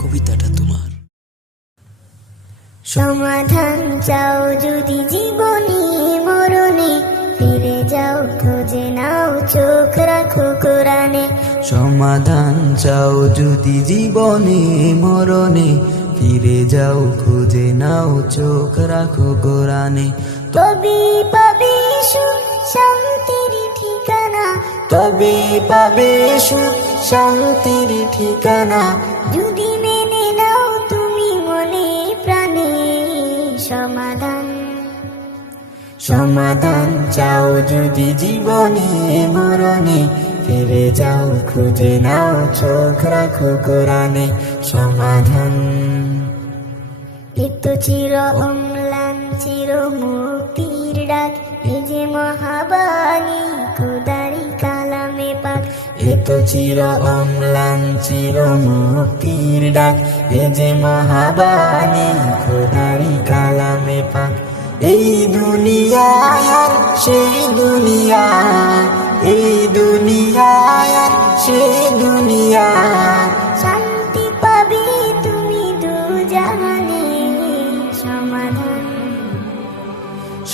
কবিতাটা তোমার। সমাধান চাও যদি জীবনে মরণে, ফিরে যাও খুঁজে নাও চোখ রাখো কোরআনে। সমাধান চাও যদি জীবনে মরণে, ফিরে যাও খুঁজে নাও চোখ রাখো কোরআনে। তবে পাবে সুখ শান্তির ঠিকানা, তবে পাবে সুখ শান্তির ঠিকানা, যদি মেনে নাও তুমি মনে প্রাণে। সমাধান সমাধান চাও যদি জীবনে মরণে, ফিরে যাও খুঁজে নাও চোখ রাখো কোরআনে। সমাধান এত চির অম্লান চির মুক্তির ডাক, এ যে মহাবাণী খোদারি কালামে পাক। এত চির অম্লান চির মুক্তির ডাক, এ যে মহাবাণী খোদারি কালামে পাক। এই দুনিয়ায় আর সেই দুনিয়া, এই দুনিয়ায় আর সেই দুনিয়া, শান্তি পাবে তুমি দুজাহানে। সমাধান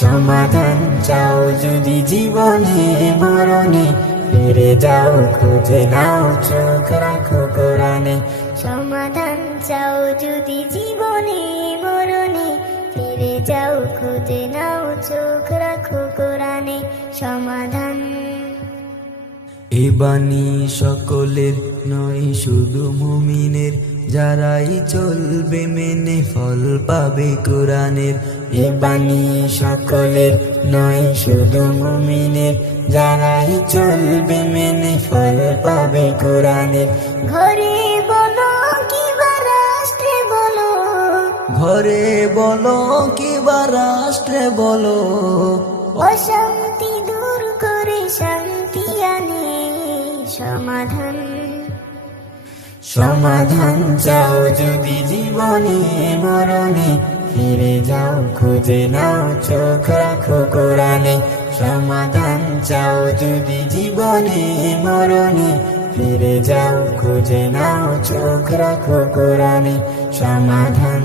সমাধান চাও যদি জীবনে মরণে, ফিরে যাও খুঁজে নাও চোখ রাখো কোরআনে। সমাধান চাও যদি জীবনে মরণে, ফিরে যাও খুঁজে নাও চোখ রাখো কোরআনে। সমাধান এ বাণী সকলের নয় শুধু মুমিনের, যারাই চলবে মেনে ফল পাবে কোরআনের। এ বাণী সকলের নয় শুধু মুমিনের, যারাই চলবে মেনে ফল পাবে কোরআনের। ঘরে বলো কিবা রাষ্ট্রে বলো, ঘরে বলো কিবা রাষ্ট্রে বলো, অশান্তি দূর করে শান্তি আনে। সমাধান সমাধান চাও যদি জীবনে মরণে, ফিরে যাও খুঁজে নাও চোখ রাখো কোরআনে। সমাধান চাও যদি জীবনে মরণে, ফিরে যাও খুঁজে নাও চোখ রাখো কোরআনে। সমাধান